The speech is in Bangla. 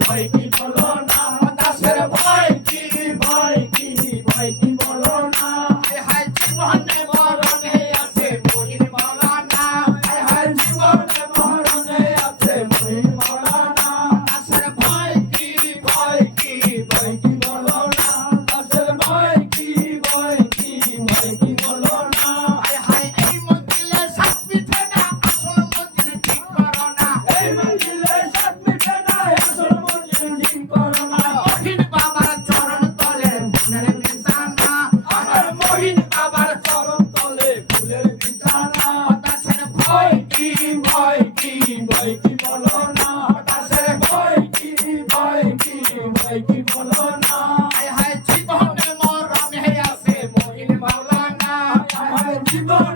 ভয় কি বলো না দাসের ভয় কি ভয় কি ভয় কি বলো না হায় জীবনে মরণে আছে মহিন মাওলানা হায় জীবনে মরণে আছে মহিন মাওলানা দাসের ভয় কি ভয় কি ভয় কি বলো না দাসের ভয় কি ভয় কি ভয় কি বলো না হায় এই মঞ্জিলে সাত মিঠে না আসল মঞ্জিল ঠিক করো না এই মঞ্জিলে সাত মিঠে না আসল মঞ্জিল ঠিক করো না মহিন বাবার চরণ তলে ফুলের বিছানা আমার মহিন বাবার চরণ তলে ফুলের বিছানা দাসের ভয় কি ভয় কি ভয় কি বলো না দাসের ভয় কি ভয় কি ভয় কি বলো না হায় জীবনে মরণে আছে মহিন মাওলানা হায় জীবন